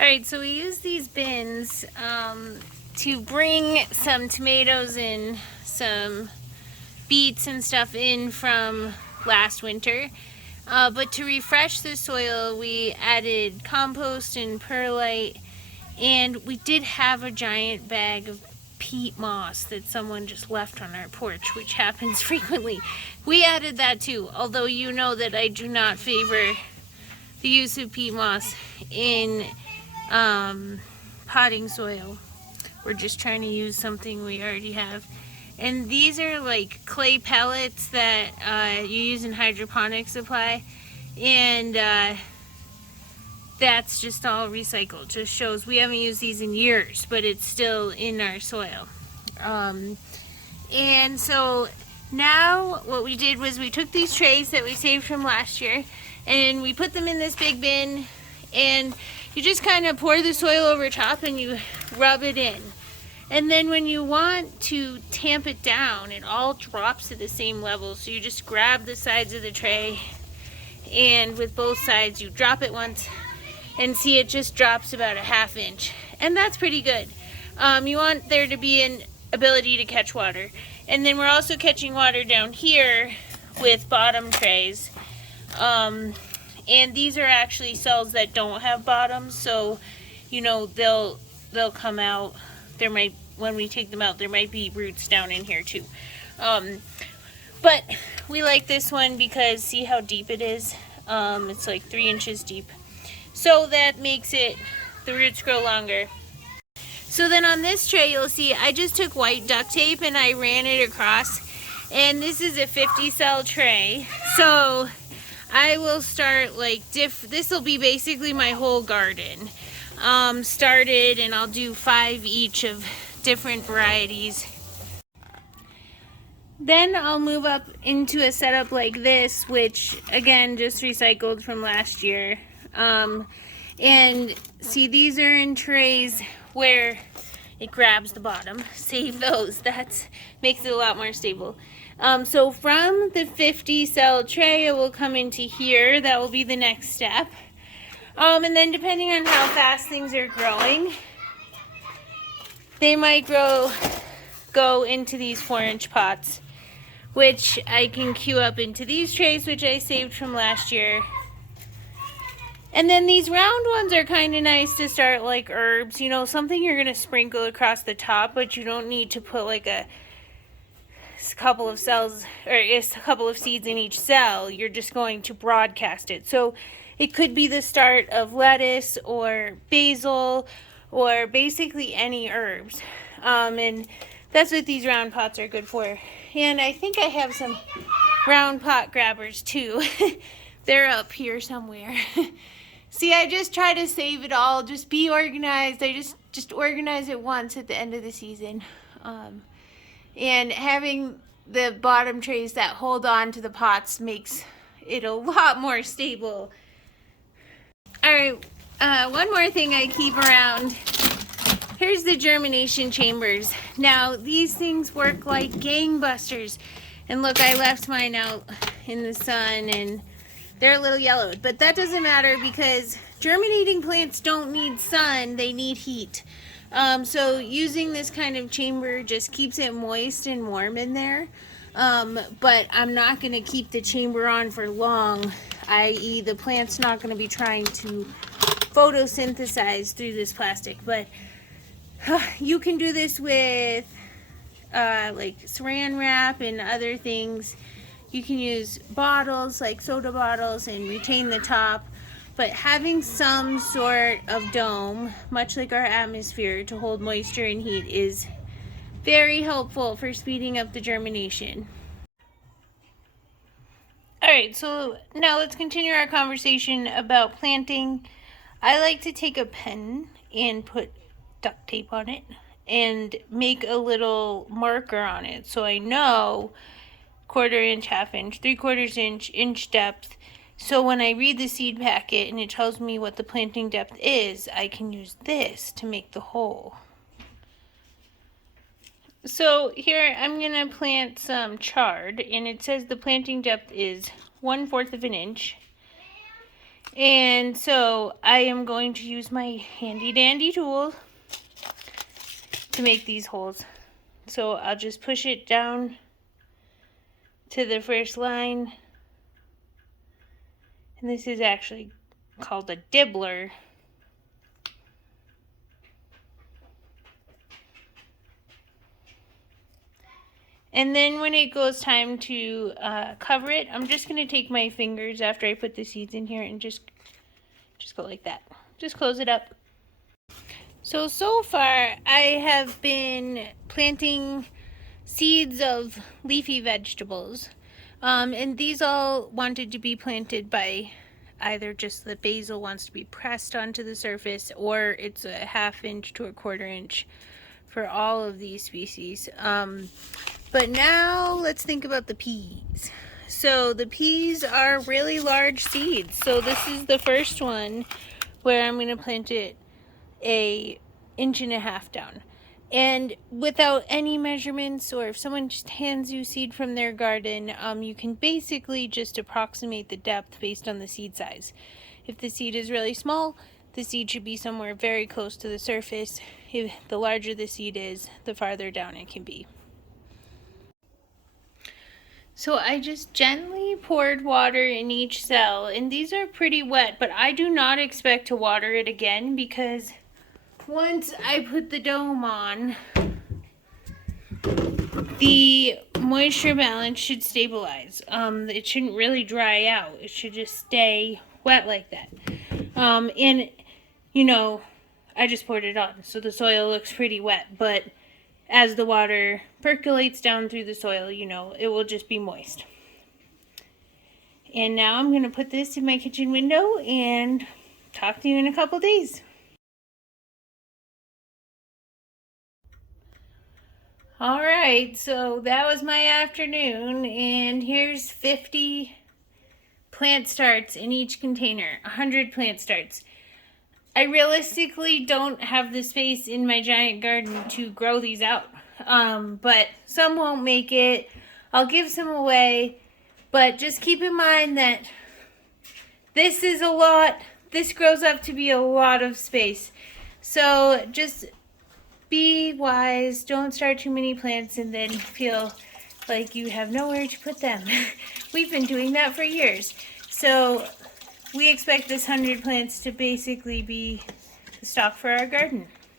Alright, so we use these bins to bring some tomatoes and some beets and stuff in from last winter. But to refresh the soil, we added compost and perlite, and we did have a giant bag of peat moss that someone just left on our porch, which happens frequently. We added that too, although you know that I do not favor the use of peat moss in potting soil. We're just trying to use something we already have. And these are like clay pellets that you use in hydroponic supply, and that's just all recycled. Just shows we haven't used these in years, but it's still in our soil. And so now what we did was we took these trays that we saved from last year and we put them in this big bin, and you just kind of pour the soil over top and you rub it in. And then when you want to tamp it down, it all drops at the same level. So you just grab the sides of the tray, and with both sides you drop it once, and see it just drops about a ½ inch. And that's pretty good. You want there to be an ability to catch water. And then we're also catching water down here with bottom trays. And these are actually cells that don't have bottoms, so you know they'll come out. There might, when we take them out, there might be roots down in here too. But we like this one because see how deep it is? It's like 3 inches deep. So that makes it, the roots grow longer. So then on this tray you'll see I just took white duct tape and I ran it across. And this is a 50 cell tray. So I will start like this will be basically my whole garden. Started, and I'll do 5 each of different varieties. Then I'll move up into a setup like this, which again just recycled from last year. And see, these are in trays where it grabs the bottom. Save those. That makes it a lot more stable. So from the 50 cell tray, it will come into here. That will be the next step. And then depending on how fast things are growing, they might go into these 4-inch pots, which I can queue up into these trays, which I saved from last year. And then these round ones are kind of nice to start like herbs, you know, something you're going to sprinkle across the top, but you don't need to put like a couple of cells or a couple of seeds in each cell. You're just going to broadcast it. So it could be the start of lettuce or basil or basically any herbs. And that's what these round pots are good for. And I think I have some round pot grabbers too. They're up here somewhere. See, I just try to save it all. Just be organized. I just organize it once at the end of the season. And having the bottom trays that hold on to the pots makes it a lot more stable. Alright, one more thing I keep around. Here's the germination chambers. Now, these things work like gangbusters. And look, I left mine out in the sun and they're a little yellowed. But that doesn't matter because germinating plants don't need sun, they need heat. So using this kind of chamber just keeps it moist and warm in there. But I'm not going to keep the chamber on for long, i.e. the plant's not going to be trying to photosynthesize through this plastic. But you can do this with like saran wrap and other things. You can use bottles like soda bottles and retain the top. But having some sort of dome, much like our atmosphere, to hold moisture and heat is very helpful for speeding up the germination. Alright, so now let's continue our conversation about planting. I like to take a pen and put duct tape on it and make a little marker on it so I know 1/4 inch, 1/2 inch, 3/4 inch, inch depth. So when I read the seed packet and it tells me what the planting depth is, I can use this to make the hole. So here I'm going to plant some chard, and it says the planting depth is 1/4 of an inch. And so I am going to use my handy dandy tool to make these holes. So I'll just push it down to the first line. And this is actually called a dibbler. And then when it goes time to cover it, I'm just going to take my fingers after I put the seeds in here and just go like that. Just close it up. So far I have been planting seeds of leafy vegetables. And these all wanted to be planted by either just the basil wants to be pressed onto the surface, or it's a 1/2 inch to a 1/4 inch for all of these species. But now let's think about the peas. So the peas are really large seeds. So this is the first one where I'm going to plant it a 1.5 inch down. And without any measurements, or if someone just hands you seed from their garden, you can basically just approximate the depth based on the seed size. If the seed is really small, the seed should be somewhere very close to the surface. If the larger the seed is, the farther down it can be. So I just gently poured water in each cell, and these are pretty wet, but I do not expect to water it again because once I put the dome on, the moisture balance should stabilize. It shouldn't really dry out. It should just stay wet like that. And, you know, I just poured it on, so the soil looks pretty wet, but as the water percolates down through the soil, you know, it will just be moist. And now I'm going to put this in my kitchen window and talk to you in a couple days. All right, so that was my afternoon, and here's 50 plant starts in each container, 100 plant starts. I realistically don't have the space in my giant garden to grow these out, but some won't make it. I'll give some away, but just keep in mind that this is a lot. This grows up to be a lot of space. So just be wise. Don't start too many plants and then feel like you have nowhere to put them. We've been doing that for years. So we expect this 100 plants to basically be the stock for our garden.